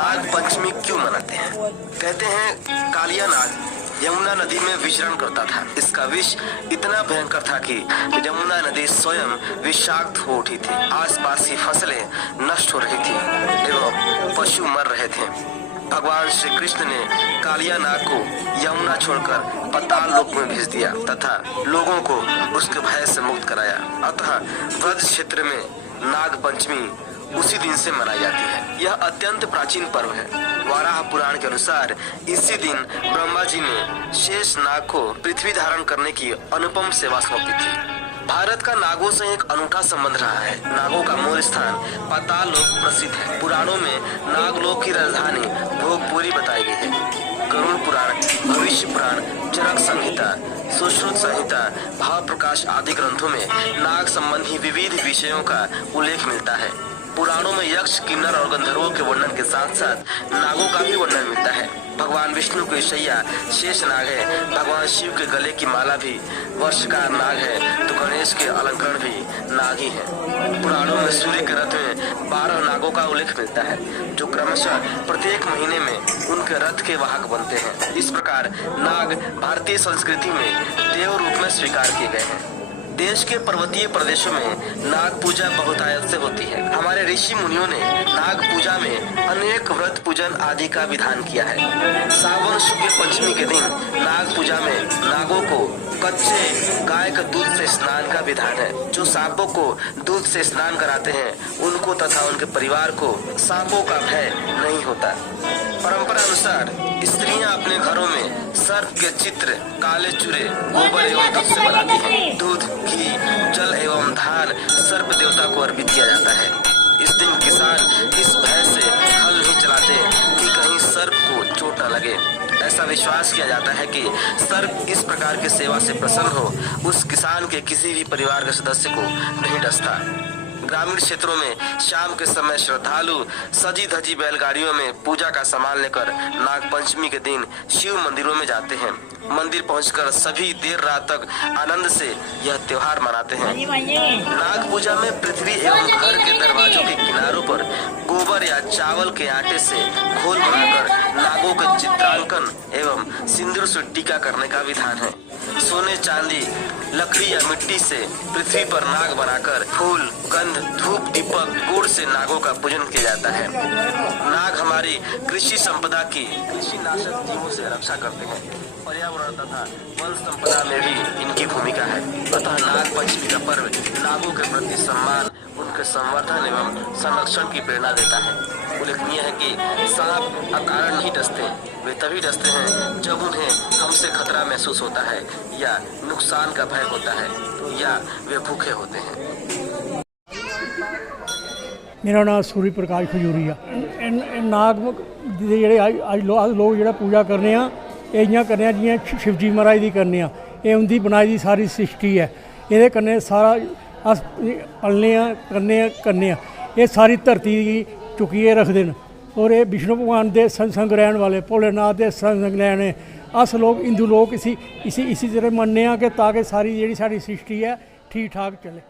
नाग पंचमी क्यों मनाते हैं? कहते हैं कालिया नाग यमुना नदी में विचरण करता था। इसका विष इतना भयंकर था कि यमुना नदी स्वयं विषाक्त हो उठी थी। आसपास की फसलें नष्ट हो रही थी एवं पशु मर रहे थे। भगवान श्री कृष्ण ने कालिया नाग को यमुना छोड़कर पाताल लोक में भेज दिया तथा लोगों को उसके भय से मुक्त कराया। अतः ब्रज क्षेत्र में नाग पंचमी उसी दिन से मनाई जाती है। यह अत्यंत प्राचीन पर्व है। वाराह पुराण के अनुसार इसी दिन ब्रह्मा जी ने शेष नाग को पृथ्वी धारण करने की अनुपम सेवा सौंपी थी। भारत का नागों से एक अनूठा संबंध रहा है। नागों का मूल स्थान पाताल लोक प्रसिद्ध है। पुराणों में नागलोक की राजधानी भोगपुरी बताई गई है। गरुड़ पुराण, भविष्य पुराण, चरक संहिता, सुश्रुत संहिता, भाव प्रकाश आदि ग्रंथों में नाग संबंधी विविध विषयों का उल्लेख मिलता है। पुराणों में यक्ष, किन्नर और गंधर्वों के वर्णन के साथ साथ नागों का भी वर्णन मिलता है। भगवान विष्णु की शैया शेष नाग है। भगवान शिव के गले की माला भी वर्षकार नाग है तो गणेश के अलंकरण भी नाग ही है। पुराणों में सूर्य के रथ में 12 नागों का उल्लेख मिलता है जो क्रमशः प्रत्येक महीने में उनके रथ के वाहक बनते हैं। इस प्रकार नाग भारतीय संस्कृति में देव रूप में स्वीकार किए गए हैं। देश के पर्वतीय प्रदेशों में नाग पूजा बहुतायत से होती है। हमारे ऋषि मुनियों ने नाग पूजा में अनेक व्रत पूजन आदि का विधान किया है। सावन शुक्ल पंचमी के दिन नाग पूजा में नागों को कच्चे गाय के दूध से स्नान का विधान है। जो सांपों को दूध से स्नान कराते हैं उनको तथा उनके परिवार को सांपों का भय नहीं होता। परंपरा अनुसार स्त्रियां अपने घरों में सर्प के चित्र काले चूरे गोबर एवं दूध से बनाती हैं। दूध, घी, जल एवं धान सर्प देवता को अर्पित किया जाता है। इस दिन किसान इस भय से हल नहीं चलाते कि कहीं सर्प को चोट न लगे। ऐसा विश्वास किया जाता है कि सर्प इस प्रकार की सेवा से प्रसन्न हो उस किसान के किसी भी परिवार के सदस्य को नहीं डसता। ग्रामीण क्षेत्रों में शाम के समय श्रद्धालु सजी धजी बैलगाड़ियों में पूजा का सामान लेकर नाग पंचमी के दिन शिव मंदिरों में जाते हैं। मंदिर पहुंचकर सभी देर रात तक आनंद से यह त्योहार मनाते हैं। नाग पूजा में पृथ्वी एवं घर के दरवाजों के किनारों पर गोबर या चावल के आटे से घोल बनाकर नागों के चित्रांकन एवं सिंदूर से टीका करने का विधान है। सोने, चांदी, लकड़ी या मिट्टी से पृथ्वी पर नाग बनाकर फूल, गंध, धूप, दीपक, गुड़ से नागों का पूजन किया जाता है। नाग हमारी कृषि संपदा की कृषि नाशक जीवों से रक्षा करते हैं। पर्यावरण तथा वन संपदा में भी इनकी भूमिका है। अतः नाग पंचमी का पर्व नागों के प्रति सम्मान, उनके संवर्धन एवं संरक्षण की प्रेरणा देता है। उल्लेखनीय है कि सांप अकारण नहीं डसते, वे तभी डसते हैं जब उन्हें हमसे खतरा महसूस होता है या नुकसान का भय होता है या वे भूखे होते हैं। मेरा नाम सूर्य प्रकाश खजूरिया। नाग ਜਿਹੜੇ ਅੱਜ ਲੋਕ ਜਿਹੜਾ पूजा करने ਇਹ इ'यां करने जि'यां शिवजी महाराज दी करने ਇਹ उंदी बनाई दी सारी सृष्टि है। ਇਹਦੇ कन्नै सारा अस पलने करने ये सारी धरती गी चुकिए रखते हैं और ये विष्णु भगवान के संग रहने वाले भोलेनाथ के संग रहने अस लोग हिंदू लोग इसी तरह मनने कि ताकि सारी जी सारी सृष्टि है ठीक ठाक चले।